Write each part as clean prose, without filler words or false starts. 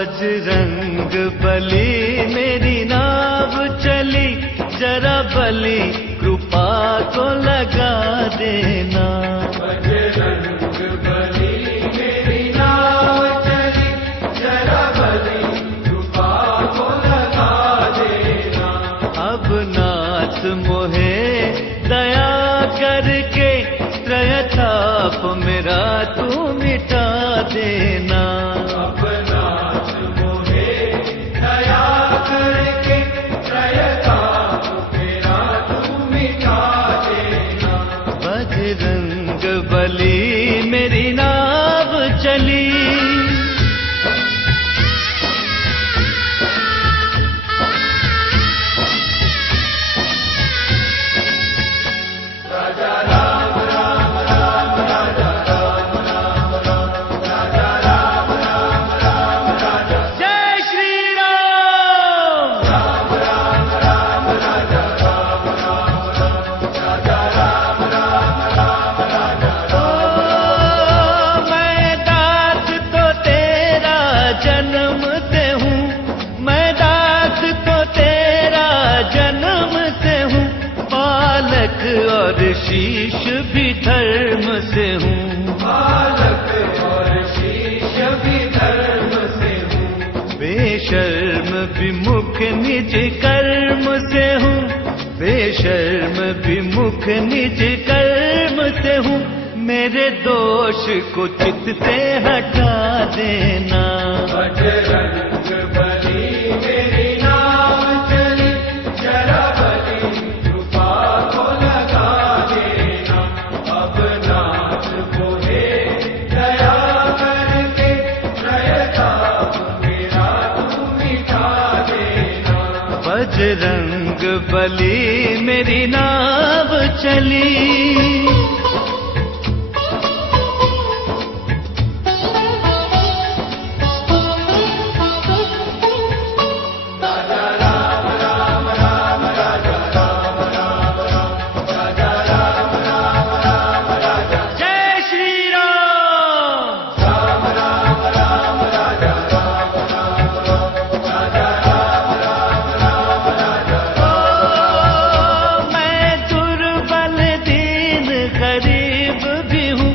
बजरंग बली मेरी नाव चली, जरा बली कृपा को लगा देना। बजरंग बली मेरी नाव चली, जरा बली कृपा को लगा देना। अब नाथ मोहे दया करके त्रयताप मेरा तू मिटा देना। अब नाथ मोहे दया करके त्रयताप मेरा तू मिटा देना। बजरंग बली मेरी नाव चली। राजा राम राम राम, राजा राम राम राम, राजा राम राम राम, राजा जय श्री राम। राम राम राम, राजा राम राम राम, राजा राम राम राम, राजा ओ मैं दास तो तेरा जन्म से हूँ, मैं दास तो तेरा जन्म से हूँ, पालक और शीश भी धर्म से हूँ। बालक और शीश भी धर्म से हूँ। बेशर्म विमुख निज कर्म से हूँ, बेशर्म विमुख निज कर्म से हूँ, मेरे दोष को चित्त से हटा देना। बजरंग बली मेरी नाव चली, जरा बली कृपा को लगा देना। अब नाथ मोहे दया करके त्रयताप मेरा तू मिटा देना। बजरंग बली मेरी नाव चली। राजा राम राम राम, राजा राम राम राम, राजा राम राम राम, राजा जय श्री राम। राम राम राम, राजा राम राम राम, राजा राम राम राम, राजा ओ मैं दुर्बल दीन गरीब भी हूँ,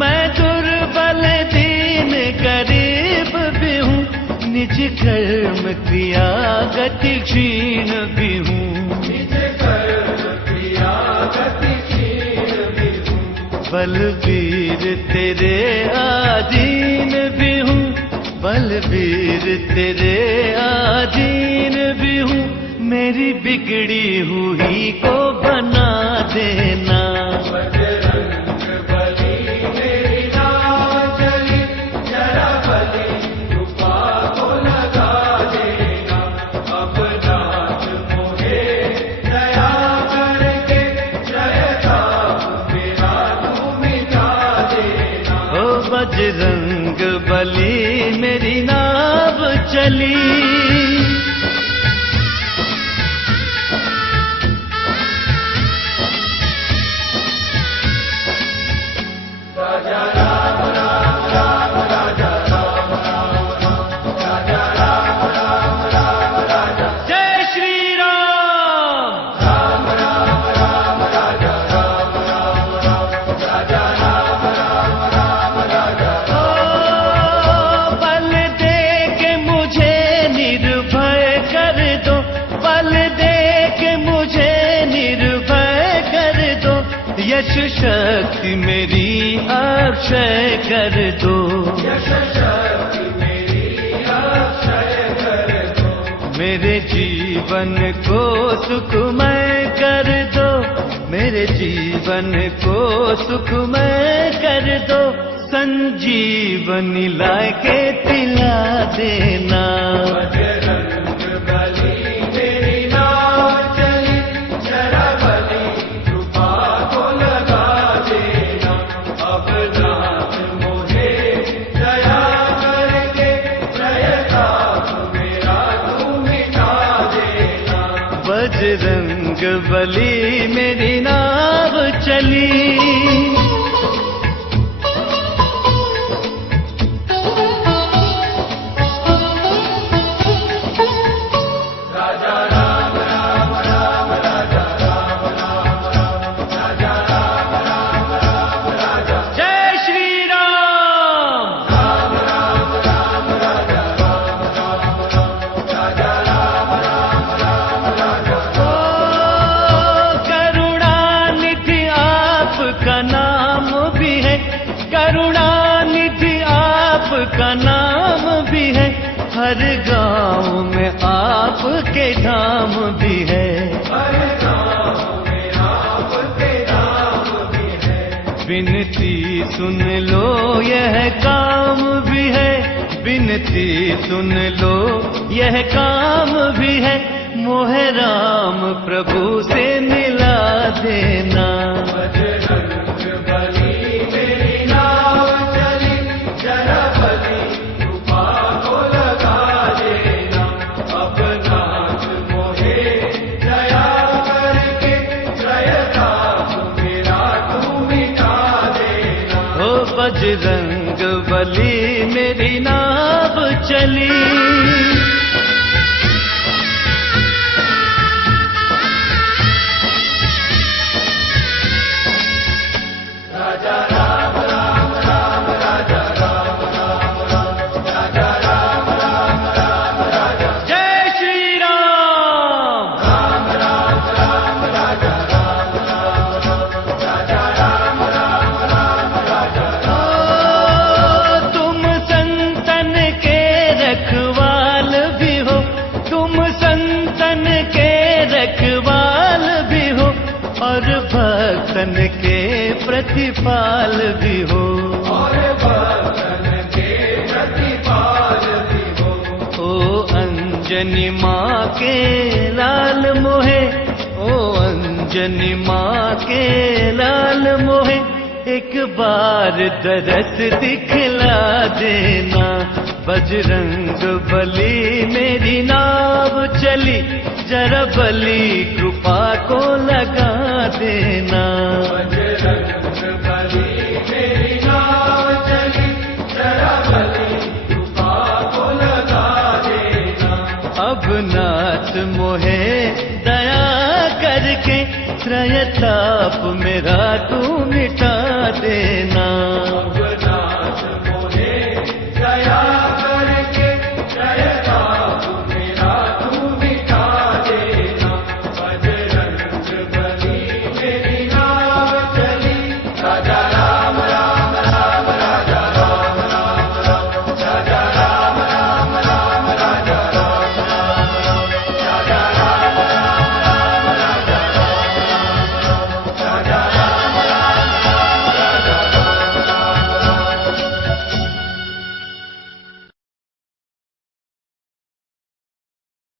मैं दुर्बल दीन गरीब भी हूँ, निज कर्म क्रिया गति क्षीण भी हूँ। निज कर्म क्रिया गति क्षीण भी हूँ। बलवीर तेरे आधीन भी हूँ, बलवीर तेरे आधीन भी हूँ, मेरी बिगड़ी हुई को बना देना। बजरंग बली मेरी नाव चली, जरा बली कृपा को लगा देना। अब नाथ मोहे दया करके त्रयताप मेरा तू मिटा देना। ओ बजरंग बली मेरी नाव चली। राजा राम राम राम, राजा राम राम राम, राजा राम राम राम, राजा जय श्री राम। राम राम राम, राजा राम राम राम, राजा राम राम राम, राजा ओ बल दे के मुझे निर्भय कर दो, बल दे के मुझे निर्भय कर दो, यश शक्ति मेरी अक्षय कर दो। यश शक्ति मेरी अक्षय कर दो। मेरे जीवन को सुखमय कर दो, मेरे जीवन को सुखमय कर दो, संजीवनी लाके पिला देना। बजरंग बली मेरी नाव चली, जरा बली कृपा को लगा देना। अब नाथ मोहे दया करके त्रयताप मेरा तू मिटा देना। बजरंग बली मेरी नाव चली। करुणानिधि आपका नाम भी है, हर गांव में आपके धाम भी है। हर गाँव में आपके धाम भी है। विनती सुन लो यह काम भी है, विनती सुन लो यह काम भी है, मोहे राम प्रभु से मिला देना। बजरंग बली मेरी नाव चली, जरा बली कृपा को लगा देना। अब नाथ मोहे दया करके, त्रयताप मेरा तू मिटा देना। ओ बजरंग बली मेरी नाव चली। राजा राम राम राम, राजा राम राम राम, राजा राम राम राम, राजा जय श्री राम। राम राम राम, राजा राम राम राम, राजा राम राम राम, राजा ओ, तुम संतन के रखवाल भी हो, तुम संतन के रखवाल भी हो, और भक्तन के प्रतिपाल भी हो। और भक्तन के प्रतिपाल भी हो। ओ अंजनी माँ के लाल मोहे, ओ अंजनी माँ के लाल मोहे, एक बार दरस दिखला देना। बजरंग बली मेरी नाव चली, जरा बली कृपा को लगा देना। बजरंग बली मेरी नाव चली, जरा बली कृपा को लगा देना। अब नाथ मोहे दया करके, त्रयताप मेरा तू मिटा देना।